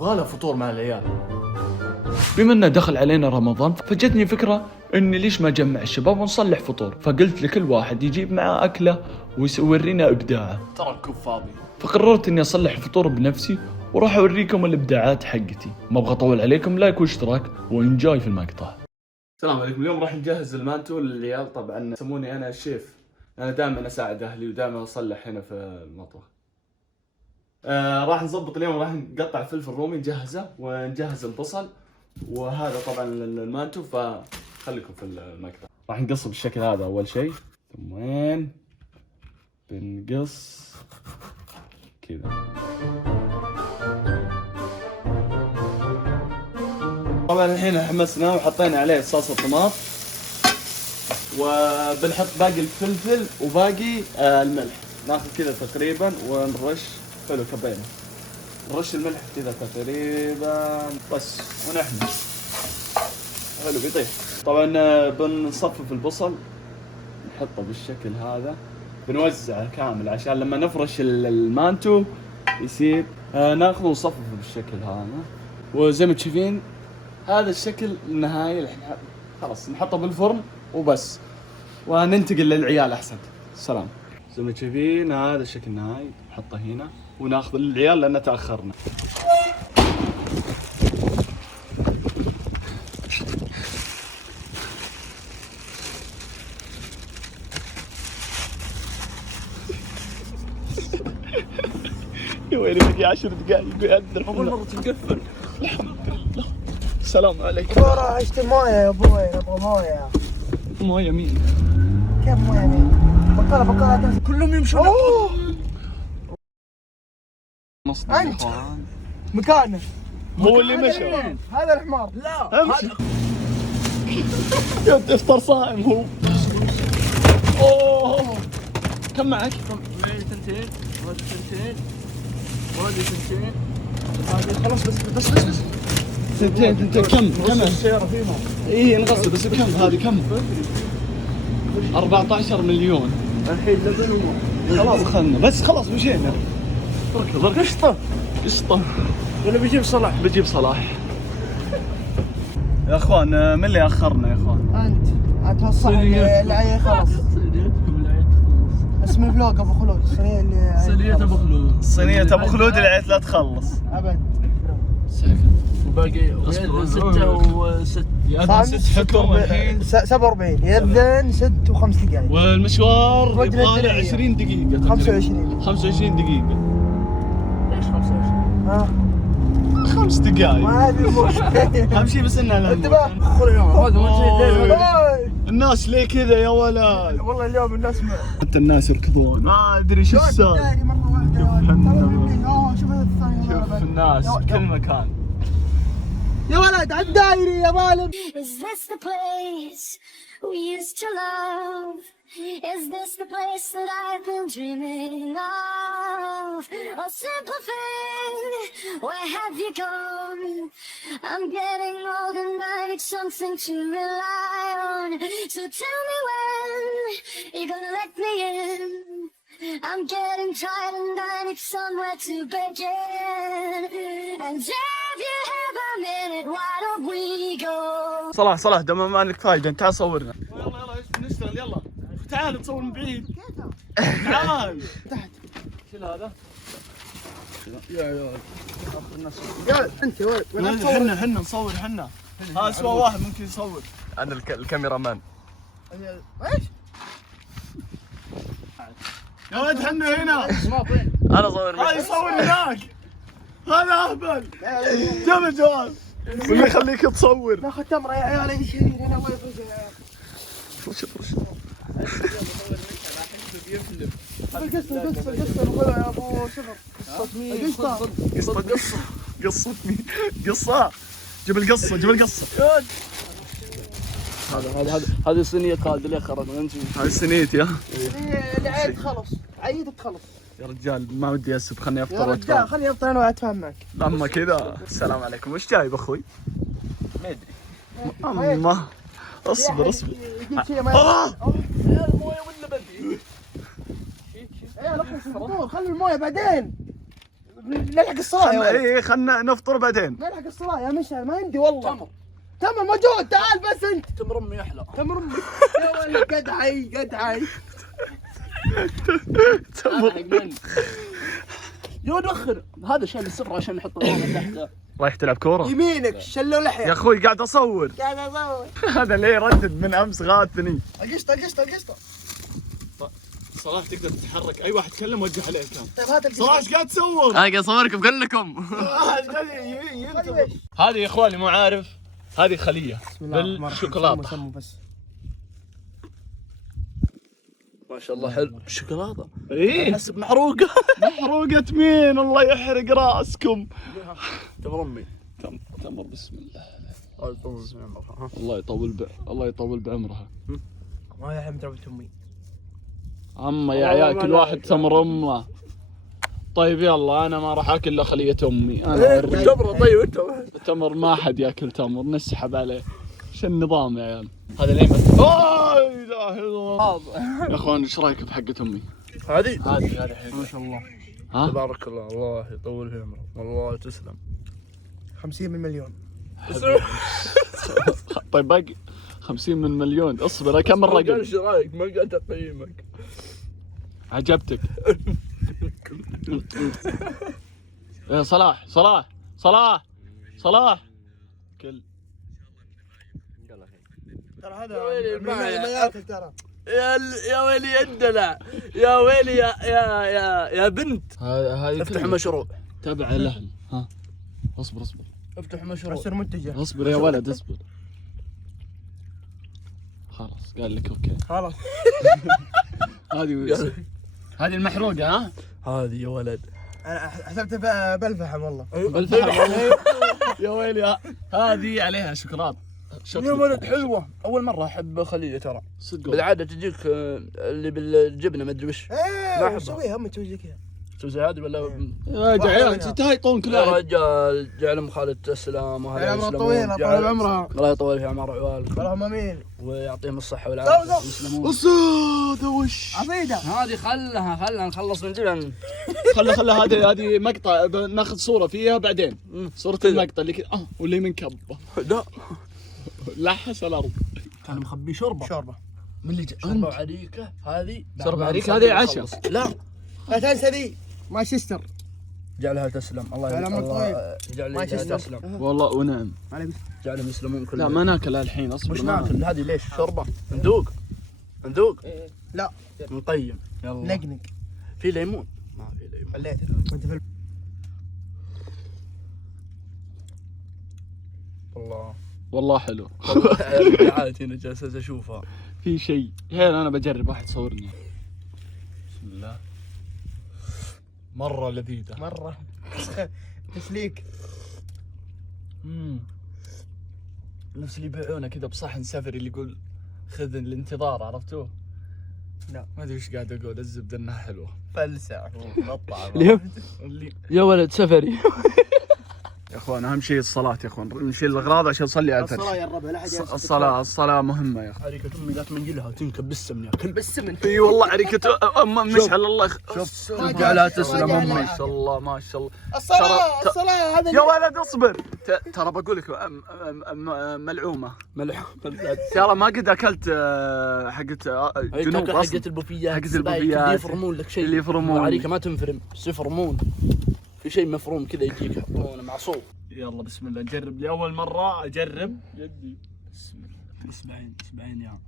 يبغى فطور مع العيال. بما انه دخل علينا رمضان فجتني فكرة اني ليش ما اجمع الشباب ونصلح فطور، فقلت لكل واحد يجيب معه اكله ويورينا ابداعه. ترى الكوب فاضي. فقررت اني اصلح الفطور بنفسي وراح اوريكم الابداعات حقتي. ما ابغى اطول عليكم، لايك واشتراك وانجاي في المقطع. السلام عليكم. اليوم راح نجهز المانتو للعيال. طبعا يسموني انا الشيف، انا دائما اساعد اهلي ودائما اصلح هنا في المطبخ. راح نظبط اليوم، راح نقطع فلفل رومي نجهزه ونجهز البصل، وهذا طبعا المانتو، فخليكم في المقطع. راح نقصه بالشكل هذا اول شيء، ثم وين بنقص كذا. طبعا الحين حمسناه وحطينا عليه صلصة طماط، وبنحط باقي الفلفل وباقي الملح. ناخذ كذا تقريبا ونرش. حلو، كبينا نرش الملح كذا تقريبا بس ونحمل. حلو بيطيح. طبعا بنصفف البصل نحطه بالشكل هذا، بنوزعه كامل عشان لما نفرش المانتو يصير ناخذه ونصففه بالشكل هذا. وزي ما تشوفين هذا الشكل النهائي. خلاص نحطه بالفرن وبس، وننتقل للعيال احسن. سلام. زي ما تشوفين هذا الشكل النهائي، نحطه هنا وناخذ للعيال لان تاخرنا. يا ويلي بقي 10 دقائق يقدر. اول مرة تنقفل. الحمد لله. السلام عليكم. راح اشتري مويه يا ابوي، نبغى مويه. مويه مين؟ كيف مويه مين؟ بقالة كلهم يمشون. نص انت مكانه. هو اللي مشى. هذا الحمار. لا امشي. يا تفطر صائم هو. اوه كم معك؟ ثنتين وهذه ثنتين وهذه ثنتين. خلاص بس ثنتين كم السيارة فيهم. ايه نغسل بس كم هذه كم؟ 14 مليون. الحين لبن وماء. خلاص اخذنا بس خلاص مشينا. قشطة قشطة. ولا بيجيب صلاح؟ بجيب صلاح. يا اخوان من اللي اخرنا يا اخوان؟ انت توصلني العيا خلاص. اسم الفلوق ابو خلود. صينية ابو خلود. صينية ابو خلود العيت لا تخلص ابد. وباقي 6 و6 يا 6 حكم الحين 47 يأذن 6 و5 دقائق. والمشوار يبغى له 20 دقيقة. 25 دقيقة. ليش 25؟ ها 5 دقائق. ما هذه المشكلة. اهم شيء بس انها انتبه. الناس ليه كذا يا ولد؟ والله اليوم الناس حتى الناس يركضون، ما ادري شو السالفة. شوف الناس بكل مكان. يا ولد على الدايري يا ظالم. Is this the place we used to love? Is this the place that I've been dreaming of? A simple thing, where have you gone? I'm getting old and I need something to rely on. So tell me when you're gonna let me in. I'm getting tired and I need somewhere to begin. And if you have a minute, why don't we go? صلاح دام ما لك فايدة تعال صورنا. يلا نشتغل يلا. تعال تصور من بعيد. تعال. تحت. شيل هذا. يا انت ولد. حنا نصور حنا. ها سوى واحد ممكن يصور. انا الكاميرا مان. ايش؟ يا ولد حنا هنا. انا صور هاي يصور هناك. هذا اهبل. جاب الجوال. واللي يخليك تصور. ناخذ تمره يا عيال ايش هنا الله يفرجها يا عيال. رش. قصة نقولها يا ابو شغل. قصة مين؟ قصة. جيب القصة. هذه صينية خالد اللي اخرتنا نمشي. هاي صينيتي ها. اللي عيد خلص. عيدت خلص. يا رجال ما ودي اسب، خلني يا افطر رجال واتفاهم. خليني افطر انا واتفاهم معك. لما كذا السلام عليكم. وش جايب اخوي؟ ما ادري. اما اصبر. يجيب شيء ما المويه ولا بدي؟ عيال اخلص الفطور خلي المويه بعدين. نلحق الصلاة يا ولد. اي خلنا نفطر بعدين. نلحق الصلاة يا مشعل، ما يمدي والله. تمر موجود، تعال بس انت. تمر امي احلى. تمر امك يا ولد، قدعي قدعي. يا ولد وخر، هذا شال السفرة عشان نحط الغرض تحته. رايح تلعب كورة؟ يمينك شلوا لحية. يا اخوي قاعد اصور. قاعد اصور. هذا اللي يردد من امس غاثني. القشطة القشطة القشطة. صلاح تقدر تتحرك، اي واحد يتكلم وجه عليه الكام. طيب هات القشطة. صلاح ايش قاعد تصور؟ قاعد اصوركم كلكم. هذه يا اخواني مو عارف، هذه خليه بالشوكولاته. سموا بس. ما شاء الله حلو. الشوكولاتة. ايه احس بمحروقة. محروقة مين؟ الله يحرق راسكم. تمر امي. تمر بسم الله. الله يطول بعمرها. ما يحب تربة امي. اما يا عيال كل واحد تمر امه. طيب يلا انا ما راح اكل الا خليه امي. انا تمرة طيب انت. تمر ما حد ياكل تمر، نسحب عليه. شو النظام يا عيال؟ هذا ليه لا اله الا الله. يا اخوان ايش رايك بحقة امي؟ هذه هذه ما شاء الله. ها؟ تبارك الله، الله يطول في عمرك، والله تسلم. 50 من مليون. طيب باقي 50 من مليون. اصبر كم الرقم؟ ايش رايك؟ ما قاعد اقيمك. عجبتك؟ يا صلاح صلاح صلاح صلاح كل ترى هذا يا ويلي ما ياكل ترى. يا ويلي الدلع، يا ويلي يا بنت. هذه افتح مشروع. تبع الاهل. ها اصبر افتح مشروع. صير منتجة. اصبر يا ولد اصبر. خلاص قال لك اوكي. خلاص. هذه المحروقه. ها هذه يا ولد. انا حسبت بالفحم والله. بالفعل يا ويلي هذه عليها شوكولاته. يا ولد حلوه، اول مره احب خليه ترى. صدق بالعاده تجيك اللي بالجبنه ما ادري وش. ايه ما وش أحبها. تسويها هم تسوي زي كذا. تسوي زي هذه ولا يا عيال تهايطون كل يا واحد. رجال جعل ام خالد تسلم وهلا يا عمرها يسلمون. طويلة، طول جعل- بعمرها. الله يطول في اعمار عيالكم اللهم امين. ويعطيهم الصحه والعافيه سو. يسلمون. هذا وش؟ عفيدة. هذه خلها نخلص من جبن. خله هذه مقطع ناخذ صوره فيها بعدين. صورة المقطع اللي كذا واللي من كبه لا لحس الارض. كان مخبي شوربه. من اللي شوربه وعريكه هذه. شوربة عريكة هذه عشاء. لا لا تنسى ذي مانشستر. جعلها تسلم. الله جعلها الله طيب. جعلها تسلم. والله ونعم. جعلهم يسلمون لا كلهم. ما ناكلها الحين اصبر. مش ما ناكل هذه ليش شوربه. ندوق لا نقيم. يلا نقنق. في ليمون. ما في ليمون. خليت انت في الله والله حلو. عادي انا جالس اشوفها. في شيء هنا انا بجرب واحد صورني. بسم الله. مرة لذيذة. مرة. تسليك. نفس اللي يبيعونه كذا بصحن سفري اللي يقول خذ الانتظار، عرفتوه؟ لا ما ادري ايش قاعد اقول. الزبده انها حلوه. فلسع ومقطع. اللي يا ولد سفري. يا اخوان اهم شيء الصلاة يا اخوان، نشيل الاغراض عشان نصلي على الصلاة الفرش. يا الربع لا حد يمسك. الصلاة مهمة يا اخي. حركة امي ذات منجلها تنكب بالسمن يا كلب. بالسمن. اي والله عريكة مشعل الله شوف ما جعلها جاء- تسلم ما جاء امي. لا. ما شاء الله ما شاء الله. الصلاة هذا يا ولد اصبر. ترى بقول لك ملعومة. ملح. ترى ما قد اكلت حقت جنوب حقت اصلا. البوفيات. حقت السبايك البوفيات. اللي يفرمون لك شيء. اللي يفرمون. عريكة ما تنفرم بس يفرمون. في شيء مفروم كذا يجيك يحطونه معصوب. يلا بسم الله نجرب لاول مره اجرب جدي. بسم الله. اسبعين يا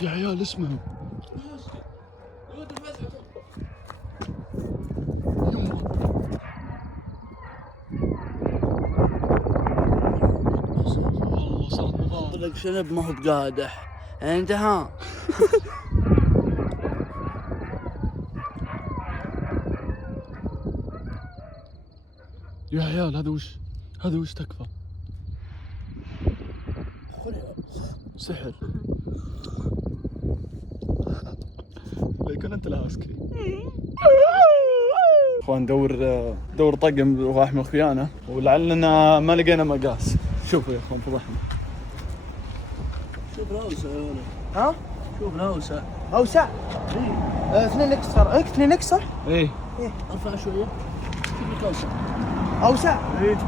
يا عيال اسمعوا. والله صارت نظام. لك شنب ما هو بقادح انت ها. يا عيال هذا وش تكفى؟ سحر. لا يكون انت لا اسكري. اخوان دور طقم واحمل خيانه، ولعلنا ما لقينا مقاس. شوفوا يا اخوان فضحنا. شوف الأوسع يا ولد. ها؟ شوف الأوسع. اوسع. 2 اكس صار 2 اكس صح؟ ايه ارفع شوية. شوف لك أوسع. اوسع.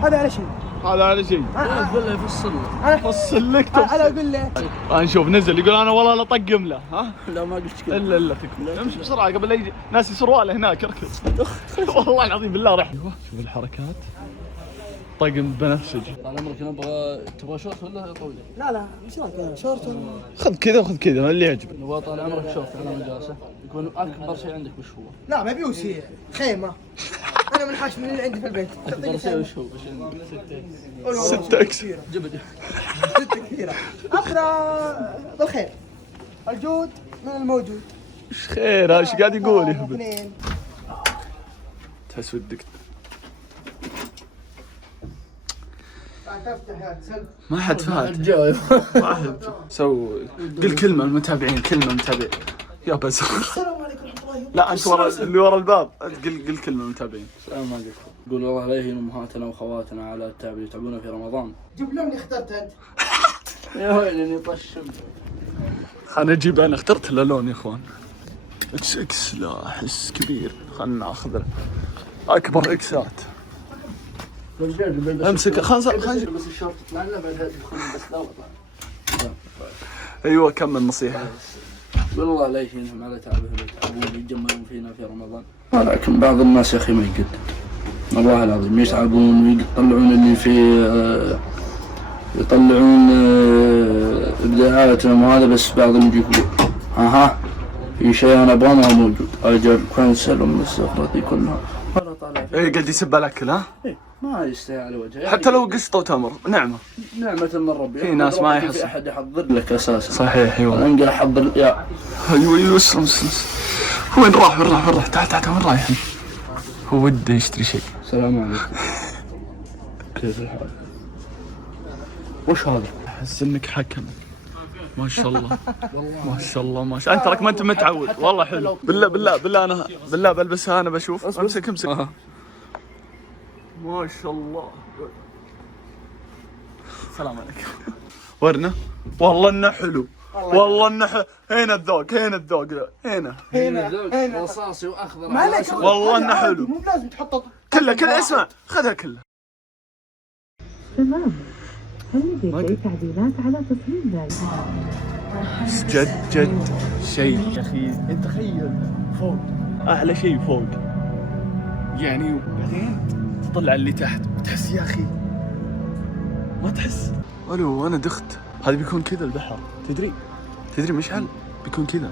هذا على شيء. هذا على شيء. قول له يفصل له. فصل لك انا اقول له نشوف نزل يقول انا والله لا طقم له. ها لا ما قلت كذا. الا تكفى. امشي بسرعه قبل لا يجي ناسي سرواله هناك. اركض والله العظيم بالله رح. شوف الحركات. طقم بنفسجي. طال عمرك نبغى تبغى شورت ولا طويل؟ لا ايش رايك شورت ولا؟ خذ كذا وخذ كذا اللي يعجبك. نبغى طال عمرك شورت على مجاسة. يكون أكبر شيء عندك وش هو؟ لا ما بيوسي خيمه. انا منحاش من اللي عندي في البيت. أكبر شيء وش هو؟ وش عندك؟ 6 اكس. جبل. 6 كثيره. اقرا بالخير. الجود من الموجود. ايش خير ايش قاعد يقول يهبل. 2. تحس ودك تفتح سلب. ما حد فات. جايب. ما حد سو قل كلمه المتابعين كلمه متابعين يا بس. السلام عليكم ورحمه الله وبركاته. لا انت ورا اللي ورا الباب قل كلمه المتابعين. السلام عليكم. قول الله لا يهين امهاتنا واخواتنا على التعب اللي يتعبون في رمضان. جيب لهم اللي اخترت انت. يا ويلي طشم. خلنا نجيب انا اخترت له لون يا اخوان. اكس اكس لا احس كبير. خلنا ناخذ اكبر اكسات. امسك خلاص بس الشورت يطلع لنا بعدها تدخل بس لا اطلع. ايوه كمل نصيحه. قول الله لا يهينهم على تعبهم اللي يتعبون ويتجملون فينا في رمضان. ولكن بعض الناس يا اخي ما يقدر. والله العظيم يتعبون ويطلعون اللي في يطلعون ابداعاتهم وهذا، بس بعضهم يجي يقول ها في شيء انا ابغاه ما هو موجود. اجل كنسل من السفرة دي كلها. ولا طالع ايه قاعد يسب الاكل ها؟ إيه ما يستاهل على وجهه. حتى لو قسطه وتمر نعمه. نعمة من ربي. في ناس ما يحس. في احد يحضر لك اساسا. صحيح ايوه. انا انقل احضر يا ايوه اسلم. وين راح تعال وين رايح؟ هو وده يشتري شيء. السلام عليكم. كيف الحال؟ وش هذا؟ احس انك حكم. ما شاء الله ما شاء الله ما شاء الله. انت تراك ما انت متعود والله حلو. بالله انا بالله بلبسها انا بشوف. امسك ما شاء الله. السلام عليكم. ورنا والله انه حلو. والله انه هنا الذوق هنا رصاصي واخضر. ما عليك والله انه حلو. مو لازم تحطه كله اسمع خذها كله. تمام. هل لديك تعديلات على تصميم ذلك؟ جد شيء يا اخي. انت تخيل فوق اعلى شيء فوق يعني، بعدين تطلع اللي تحت تحس يا اخي ما تحس. الو انا دخت. هذا بيكون كذا البحر. تدري مشعل بيكون كذا.